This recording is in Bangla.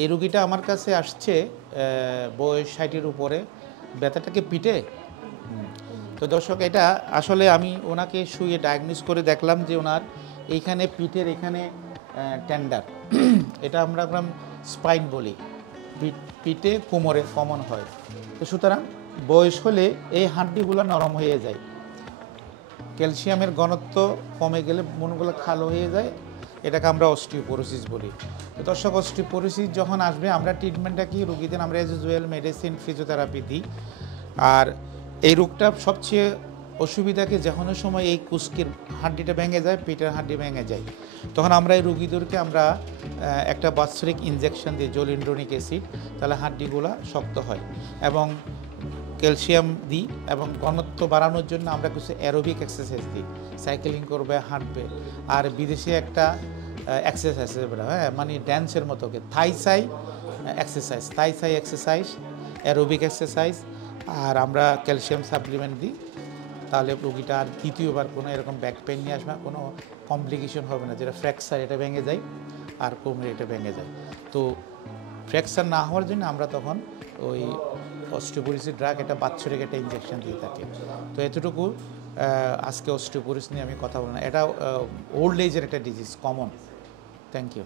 এই রোগীটা আমার কাছে আসছে বয়স 60-এর উপরে, ব্যথাটাকে পিঠে। তো দর্শক, এটা আসলে আমি ওনাকে শুয়ে ডায়াগনোস করে দেখলাম যে ওনার এইখানে পিঠের এখানে টেন্ডার, এটা আমরা স্পাইন বলি, পিঠে কোমরে কমন হয়। তো সুতরাং বয়স হলে এই হাড্ডিগুলো নরম হয়ে যায়, ক্যালসিয়ামের ঘনত্ব কমে গেলে মনগুলো খালো হয়ে যায়, এটাকে আমরা অস্টিওপোরোসিস বলি। তো দর্শক, অস্টিওপোরোসিস যখন আসবে আমরা ট্রিটমেন্টটা কি রোগীদের আমরা অ্যাজ ইউজুয়াল মেডিসিন, ফিজিওথেরাপি দিই। আর এই রোগটা সবচেয়ে অসুবিধাকে যখন সময় এই কুস্কির হাড্ডিটা ভেঙে যায়, পেটের হাড্ডি ভেঙে যায়, তখন আমরা এই রোগীদেরকে আমরা একটা বাৎসরিক ইনজেকশন দিই, জোলিন্ড্রোনিক অ্যাসিড, তাহলে হাড্ডিগুলা শক্ত হয়। এবং ক্যালসিয়াম দিই, এবং ঘনত্ব বাড়ানোর জন্য আমরা কিছু অ্যারোবিক এক্সারসাইজ দিই, সাইকেলিং করবে, হাঁটবে। আর বিদেশে একটা এক্সারসাইজ, হ্যাঁ, মানে ড্যান্সের মতো, থাইসাই এক্সারসাইজ, অ্যারোবিক এক্সারসাইজ। আর আমরা ক্যালসিয়াম সাপ্লিমেন্ট দিই, তাহলে রোগীটা আর দ্বিতীয়বার কোনো এরকম ব্যাক পেন নিয়ে আসবে না, কোনো কমপ্লিকেশন হবে না। যেটা ফ্র্যাকচার, এটা ভেঙে যায়, আর কোমরে এটা ভেঙে যায়। তো ফ্র্যাকচার না হওয়ার জন্য আমরা তখন ওই অস্টিওপোরোসিস ড্রাগ, এটা বাৎসরিক একটা ইনজেকশন দিয়ে থাকি। তো এতটুকু আজকে অস্টিওপোরোসিস নিয়ে আমি কথা বললাম। এটা ওল্ড এজের একটা ডিজিজ, কমন। Thank you.